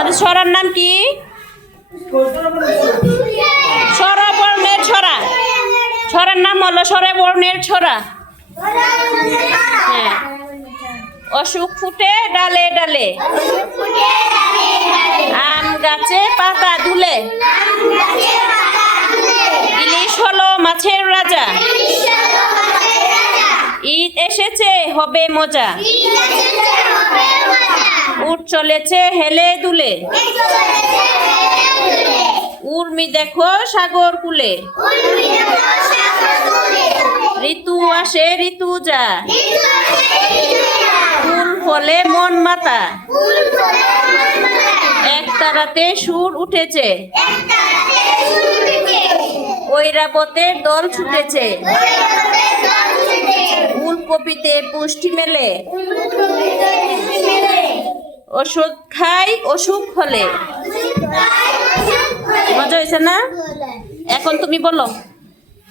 আমাদের ছড়ার নাম কি? স্বরবর্ণের ছড়া। ছড়ার নাম হলো স্বরবর্ণের ছড়া। হ্যাঁ। অসুখ ফুটে ডালে ডালে, আম গাছে পাতা দুলে, ইলিশ হলো মাছের রাজা, ঈদ এসেছে হবে মজা, উট চলেছে হেলে দুলে, উর্মি দেখো সাগর কুলে, ঋতু আসে ঋতু যা, ফুল ফলে মন মাতা, এক তারাতে সুর উঠেছে, ঐরাবতের দল ছুটেছে, ফুলকপিতে পুষ্টি মেলে, ওষুধ খাই অসুখ হলে। মজা হয়েছে না? এখন তুমি বলো।